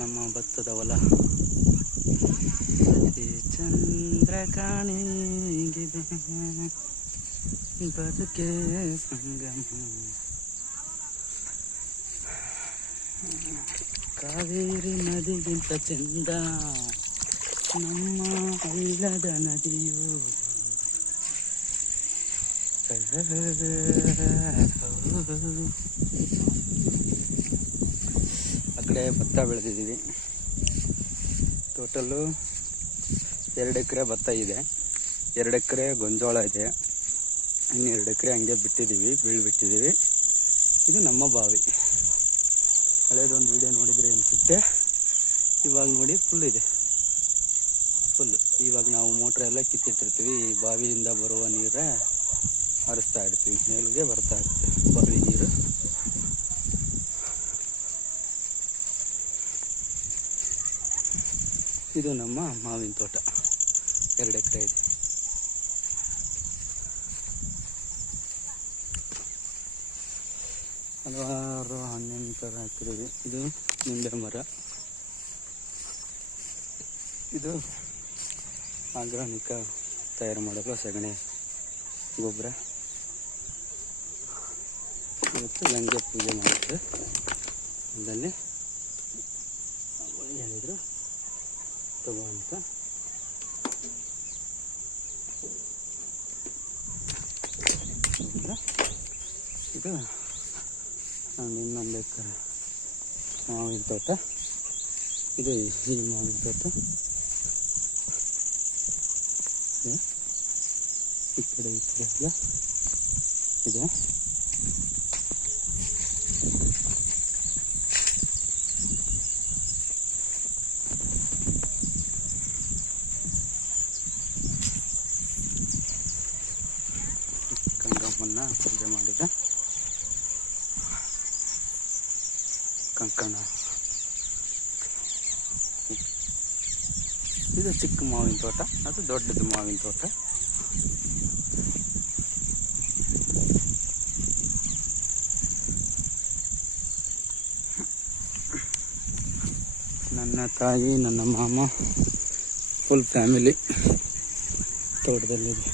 ನಮ್ಮ ಭತ್ತದ ಹೊಲ. ಈ ಚಂದ್ರ ಕಾಣಿಗಿದೆ ಬದುಕೆ ಸಂಗಮ. ಕಾವೇರಿ ನದಿಗಿಂತ ಚಂದ ನಮ್ಮ ಹಳ್ಳದ ನದಿಯು. ಆ ಕಡೆ ಭತ್ತ ಬೆಳೆದಿದ್ದೀವಿ. ಟೋಟಲ್ಲು 2 ಎಕರೆ ಭತ್ತ ಇದೆ, 2 ಎಕರೆ ಗೊಂಜೋಳ ಇದೆ, ಇನ್ನು 2 ಎಕರೆ ಹಂಗೆ ಬಿಟ್ಟಿದ್ದೀವಿ, ಬೀಳ್ಬಿಟ್ಟಿದ್ದೀವಿ. ಇದು ನಮ್ಮ ಬಾವಿ. ಹಳೇದೊಂದು ವಿಡಿಯೋ ನೋಡಿದರೆ ಅನಿಸುತ್ತೆ. ಇವಾಗ ನೋಡಿ ಫುಲ್ ಇದೆ, ಫುಲ್ಲು. ಇವಾಗ ನಾವು ಮೋಟ್ರೆಲ್ಲ ಕಿತ್ತಿಟ್ಟಿರ್ತೀವಿ, ಬಾವಿಯಿಂದ ಬರುವ ನೀರೇ ಹರಿಸ್ತಾ ಇರ್ತೀವಿ, ಮೇಲಿಗೆ ಬರ್ತಾ ಇರುತ್ತೆ ಬಾವಿ ನೀರು. ಇದು ನಮ್ಮ ಮಾವಿನ ತೋಟ, 2 ಎಕರೆ ಇದೆ. ಹಲವಾರು ಹಣ್ಣಿನ ಥರ ಹಾಕಿದ್ದೀವಿ. ಇದು ನಿಂಬೆ ಮರ, ಇದು ಆರ್ಗಾನಿಕ ತಯಾರು ಮಾಡಲು ಸಗಣಿ ಗೊಬ್ಬರ. ಇವತ್ತು ಗಂಗೆ ಪೂಜೆ ಮಾಡುತ್ತೆ ಅದರಲ್ಲಿ ಹೇಳಿದ್ರು ತಗೋ ಅಂತ. ಇದು ಇನ್ನೊಂದು ಎಕರೆ ಮಾವಿನ ತೋಟ. ಇದು ಈ ಮಾವಿನ ತೋಟ. ಈ ಕಡೆ ಎಲ್ಲ ಇದೆ. ಗಂಗಮ್ಮನ್ನ ಪೂಜೆ ಮಾಡಿದೆ. ಕಂಕಣ. ಇದು ಚಿಕ್ಕ ಮಾವಿನ ತೋಟ, ಅದು ದೊಡ್ಡದು ಮಾವಿನ ತೋಟ. ನನ್ನ ತಾಯಿ, ನನ್ನ ಮಾಮ, ಫುಲ್ ಫ್ಯಾಮಿಲಿ ತೋಟದಲ್ಲಿದೆ.